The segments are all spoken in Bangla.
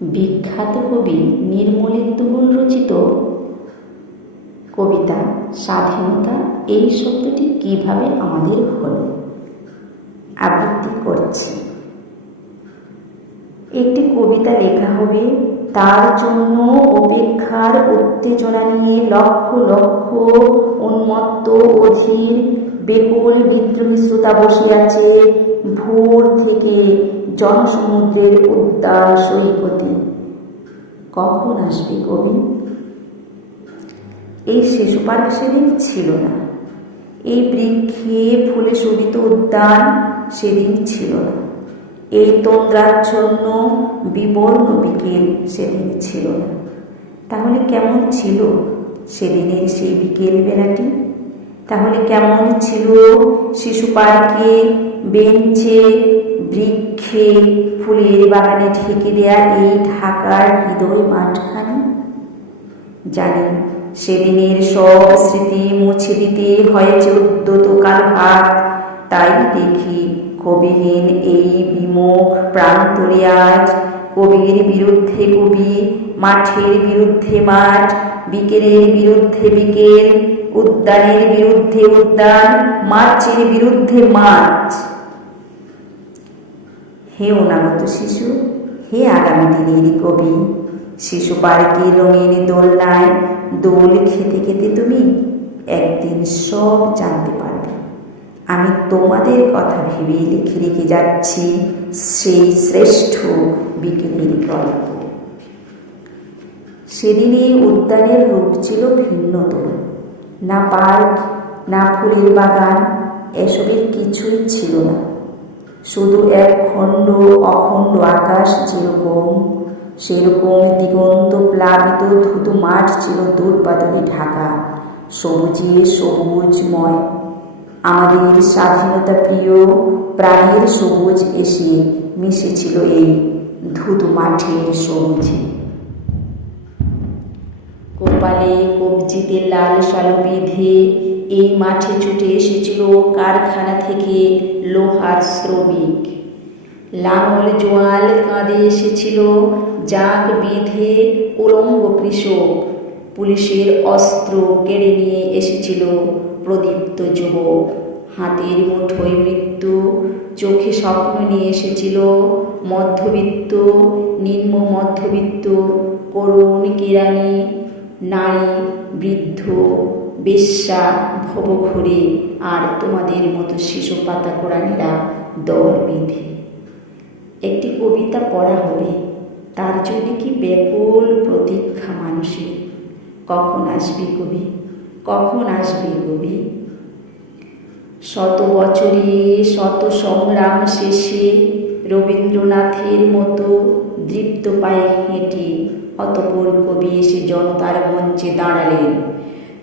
বিখ্যাত কবি নির্মলেন্দু গুণ রচিত কবিতা স্বাধীনতা এই শব্দটি কিভাবে আমাদের হলো আবৃত্তি করছি। একটি কবিতা লেখা হবে, তার জন্য অপেক্ষার উত্তেজনা নিয়ে লক্ষ লক্ষ উন্মত্ত অধীর বেকুল বিদ্রোহী শ্রোতা বসে আছে ভোর থেকে জনসমুদ্রের উদ্দাল সৈকতে। কখন আসবে কবি? এই শিশু পার্ক সেদিন ছিল না, এই বৃক্ষে ফুলে শোভিত উদ্যান সেদিন ছিল না, এই তন্দ্রাচ্ছন্ন বিবর্ণ বিকেল সেদিন ছিল না। তাহলে কেমন ছিল সেদিনের সেই বিকেল বেলাটি? তাহলে কেমন ছিল শিশু পার্কে, বেঞ্চে, বৃক্ষে, ফুলের বাগানে ঢেকে দেয়া এই ঢাকার হৃদয় মাঠখানি? জানি সেদিনের সব স্মৃতি মুছে দিতে হয়েছে উদ্যত কালো হাত। তাই দেখি কবিহীন এই বিমুখ প্রান্তরে আজ কবির বিরুদ্ধে কবি, মাঠের বিরুদ্ধে মাঠ, বিকেলের বিরুদ্ধে বিকেল, উদ্যানের বিরুদ্ধে উদ্যান, মার্চের বিরুদ্ধে মার্চ। হে অনাগত শিশু, হে আগামী দিনের কবি, শিশু পার্কের রঙিন দোলনায় দোল খেতে খেতে তুমি একদিন সব জানতে পারবে। আমি তোমাদের কথা ভেবে লিখে রেখে যাচ্ছি সেই শ্রেষ্ঠ বিকেলের গল্প। সেদিনে উদ্যানের রূপ ছিল ভিন্নতর। না পার্ক, না ফুলের বাগান, এসবের কিছুই ছিল না। শুধু এক খণ্ড অখণ্ড আকাশ যেরকম, সেরকম দিগন্ত প্লাবিত ধুধু মাঠ ছিল দূরবাদলে ঢাকা, সবুজে সবুজময়। আমাদের স্বাধীনতা প্রিয় প্রাণের সবুজ এসে মিশেছিল এই ধুধু মাঠের সবুজে। কপালে কবজিতে লাল শালো বেঁধে এই মাঠে ছুটে এসেছিল কারখানা থেকে লোহার শ্রমিক। লাঙল জোয়াল কাঁধে এসেছিল জাঁক বেঁধে উলঙ্গ কৃষক। পুলিশের অস্ত্র কেড়ে নিয়ে এসেছিল প্রদীপ্ত যুবক। হাতের মুঠোয় মৃত্যু, চোখে স্বপ্ন নিয়ে এসেছিল মধ্যবিত্ত, নিম্ন মধ্যবিত্ত, করুণ কেরানি, নারী, বৃদ্ধ, বেশ্যা, ভবঘুরে আর তোমাদের মতো শিশু পাতা কোরআনেরা দল বেঁধে। একটি কবিতা পড়া হবে, তার জন্য কি ব্যাকুল প্রতীক্ষা মানুষের। কখন আসবে কবি, কখন আসবে কবি? শত বছরে শত সংগ্রাম শেষে রবীন্দ্রনাথের মতো দৃপ্ত পায়ে হেঁটে অতঃপর কবি এসে জনতার মঞ্চে দাঁড়ালেন।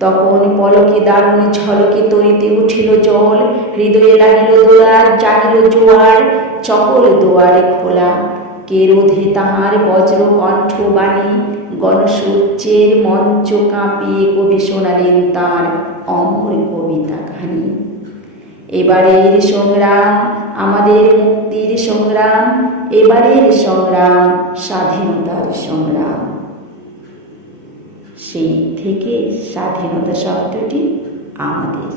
তখন পলকে দারুণ ঝলকে তরিতে উঠিল জল, হৃদয়ে লাগিল দোলা, জাগিল জোয়ার, চকল দুয়ারে খোলা। কে রোধে তাহার বজ্র কণ্ঠ বাণী, গণসূর্যের মঞ্চ কাঁপিয়ে কবি শোনালেন তাঁর অমর কবিতা কাহিনী। এবারের সংগ্রাম আমাদের মুক্তির সংগ্রাম, এবারের সংগ্রাম স্বাধীনতার সংগ্রাম। সেই থেকে স্বাধীনতা শব্দটি আমাদের।